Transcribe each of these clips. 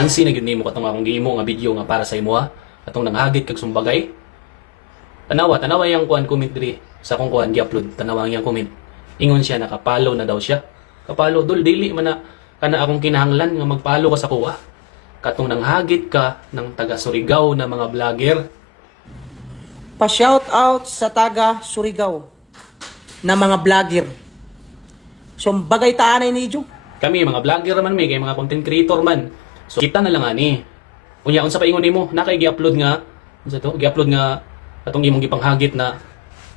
Napansin na gyud nimo katong akong gihimo nga video nga para sa imo ha. Katong nanghagit kag sumbagay. Tanawa yang kuan comment diri sa akong kuan gi-upload. Tanawa yang comment. Ingon siya nakapalo na daw siya. Kapalo dul dili man na kana akong kinahanglan nga magpalo ka sa kuha. Katong nanghagit ka ng taga Surigao na mga vlogger. Pa-shout out sa taga Surigao na mga vlogger. So bagay taanay ni Jo. Kami mga vlogger man may kay mga content creator man. So kita na lang ani. Unya unsa pa ingon nimo nakay gi-upload nga unsa to? Gi-upload nga atong imong gipanghagit na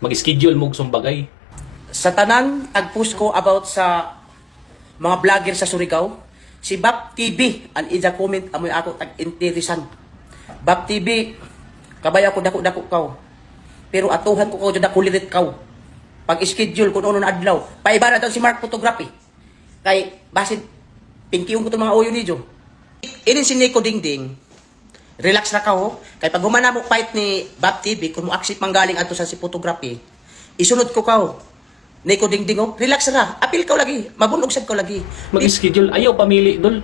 mag-schedule mo sumbagay. Sa tanan tag-post ko about sa mga vlogger sa Surigao, si Bap TV an ija comment amoy ako tag-interesan. Bap TV kabay ako dako-dako kaw. Pero atuhan ko jud ako lirit kaw. Pag schedule kun uno na adlaw, paiba na daw si Mark Photography. Kay basin pinkiyon ko tong mga oyo ni Jo. Inin si Nico Dingding. Relax na ka ho. Kay pag humana mo fight ni Bap TV, kung mo accept manggaling ato sa si photography, isunod ko ka ho. Nico Dingding ho, relax na. Apil ka lagi. Mabunog sad ka lagi. Mag-schedule ayaw pamili dol.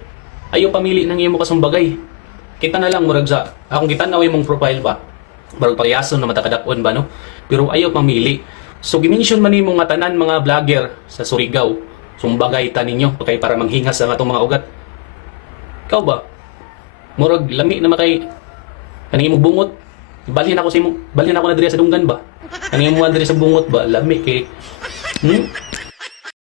Ayaw pamili nang imo kasumbagay. Kita na lang murag sa akong gitanaw imong profile ba. Barog parehason na matakadakon ba no. Pero ayaw pamili. So gimension man nimo nga tanan mga vlogger sa Surigao. Sumbagay ta ninyo kay para manghingas ang atong mga ugat. Ikaw ba? Murag lami na makay kaning imong bungot. Balhin ako sa imo. Balhin ako na diri sa dunggan ba? Kaning imo diri sa bungot ba? Lami kay